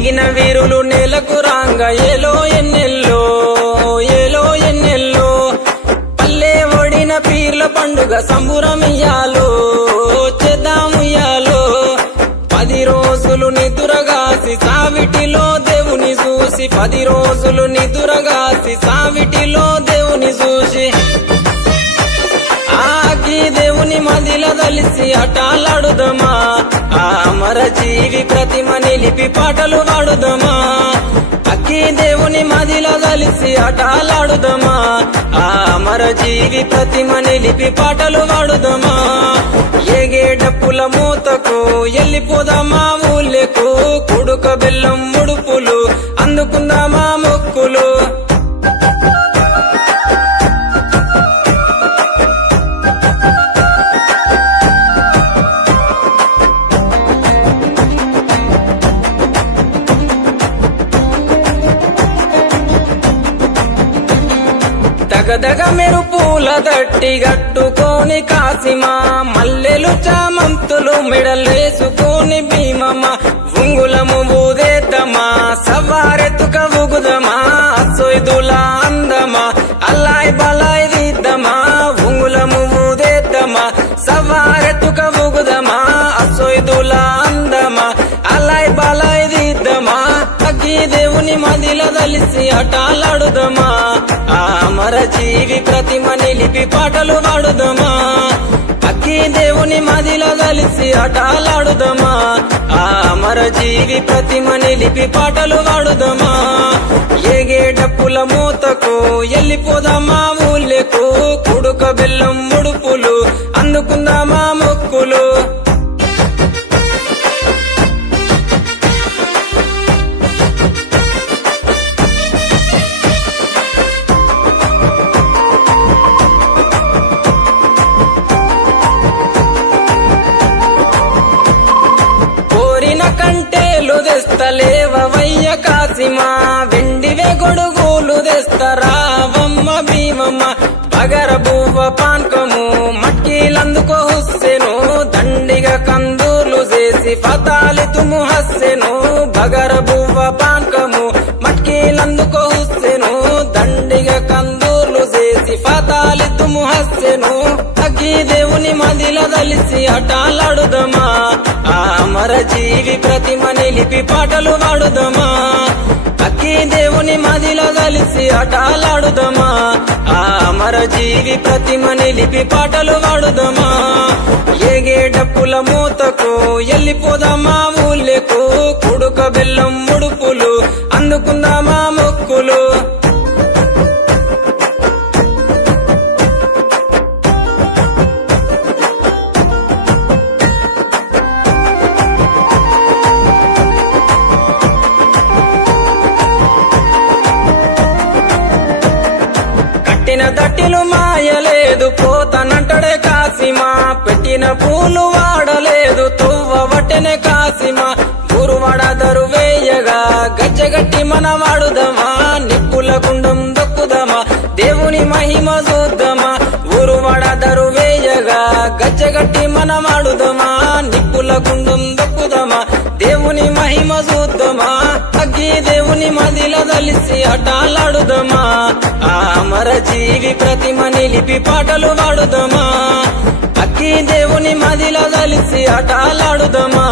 నింగిన వీరులు నేలకు రాంగ ఏలో ఎన్నెల్లో ఏలో ఎన్నెల్లో పల్లె ఒడిన పీర్ల పండుగ సంబురమియ్యాలో చేద్దాముయ్యాలో 10 రోజులు నిదురగాసి సావిటిలో దేవుని చూసి 10 రోజులు నిదురగాసి సావిటిలో దేవుని చూసి ఆకి దేవుని మదిల దలిసి అటాలాడుదమా ఆ అమర జీవి ప్రతిమ నిలిపి పాటలు పాడుదమా అక్కి దేవుని మదిల దలిసి అటాలాడుదమా ఆ అమర జీవి ప్రతిమ నిలిపి పాటలు పాడుదమా ఏగే డప్పుల మూతకు ఎల్లిపోదామా ఊళ్ళకు కుడుక బెల్లం ముడుపులు అందుకుందామా మొక్కులు దగదగ మెరుపుల దట్టి గట్టుకోని కాసిమా మల్లెలు చామంతులు మెడలేసుకొని భీమమ్మ ఉంగులము ఊదేద్దమా సవారెతుక ఉగుదమా సొయ్దుల అందమా అల్లాయ్ బలాయ్ దిద్దమా ఉంగులము ఊదేద్దమా సవారెతుక ఉగుదమా సొయ్దుల అందమా అల్లాయ్ బలాయ్ దిద్దమా అగ్గి దేవుని మదిల దలిసి అటాలాడుదమా ఆ అమర జీవి ప్రతిమ నిలిపి పాటలు పాడుదమా అక్కి దేవుని మదిల దలిసి అటాలాడుదమా ఆ అమర జీవి ప్రతిమ నిలిపి పాటలు పాడుదమా ఏగే డప్పుల మూతకు ఎల్లిపోదామా ఊళ్ళకు కుడుక బెల్లం ముడుపులు అందుకుందామా మొక్కులు కంటేలు తెస్తలేవయ్య కాసిమా వెండివే గొడుగులు తెస్తరావమ్మ భీమమ్మ బగర బువ్వ పాన్కము మట్కీలందుకో హుస్సెను దండిగా కందూర్లు చేసి ఫతాలితుము హస్సెను బగర బువ్వ పాన్కము మట్కీలందుకో హుస్సెను దండిగా కందూర్లు చేసి ఫతాలితుము హస్సెను అగ్గి దేవుని మదిల దలిసి అటాలాడుదమా ఆ అమర జీవి ప్రతిమ నిలిపి పాటలు పాడుదమా అక్కి దేవుని మదిల దలిసి అటాలాడుదమా ఆ అమర జీవి ప్రతిమ నిలిపి పాటలు పాడుదమా ఏగే డప్పుల మూతకు ఎల్లిపోదామా ఊళ్ళకు కుడుక బెల్లం ముడుపులు అందుకుందామా మొక్కులు పెట్టిన దట్టిలు మాయలేదు పోతనంటడే కాసిమా పెట్టిన పూలు వాడలేదు తువ్వ వట్టెనే కాసిమా గురువాడ దరువేయగా గజ్జగట్టి మన వాడుదమా నిప్పుల గుండం దొక్కుదమా దేవుని మహిమ చూద్దామా గురువాడ దరువేయగా గజ్జగట్టి మన వాడుదమా నిప్పుల గుండం దొక్కుదమా దేవుని మహిమ చూద్దామా అగ్గి దేవుని మదిల దలిసి అటాలాడుదమా ఆ అమర జీవి ప్రతిమ నిలిపి పాటలు పాడుదమా అక్కి దేవుని మదిల దలిసి అటాలాడుదమా